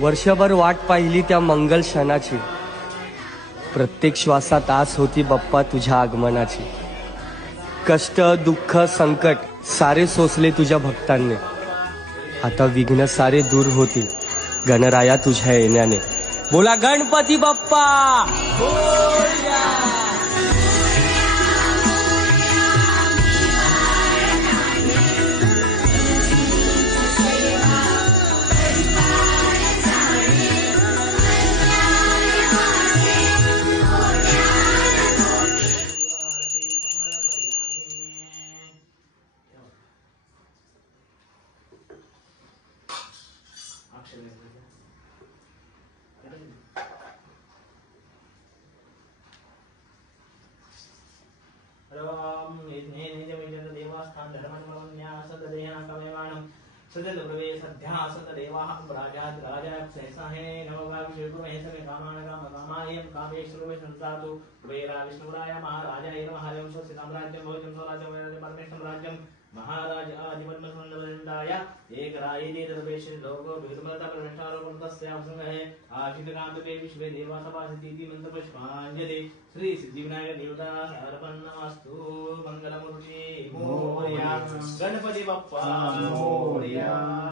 वर्षभर वाट पाहिली त्या मंगल क्षणाची, प्रत्येक श्वासात आस होती बाप्पा तुझ्या आगमनाची. कष्ट दुःख संकट सारे सोसले तुझ्या भक्तांनी, आता विघ्न सारे दूर होतील गणराया तुझ्या येण्याने. बोला गणपती बाप्पा मोरया. देवस्थान धर्मन्यासदेहाकमेवाणं सजल प्रवे सध्यासत देवाः राजात् राजात् सहसाहे नवगाभिषेकुर्महे समे कामान् कामकामायं कामेश्वरवे संसातु कुबेरा विष्णुराय महाराजाय नमः. हरिं स्वस्य साम्राज्यं भोजं स्वराज्यं परमेश्वरं राज्यं महाराज आदिपद्मसुन्दरदण्डाय एकरायिते तदपेश लोको विगतमलता परमेश्वरोपं तस्यावसंगहे आशितकान्तते विश्वे देवासपासितीति मन्त्रपुष्पाञ्जलि श्री सिद्धिविनायक देवता अर्पणमस्तु. मंगलमूर्ति मोरया. गणपती बाप्पा मोरया.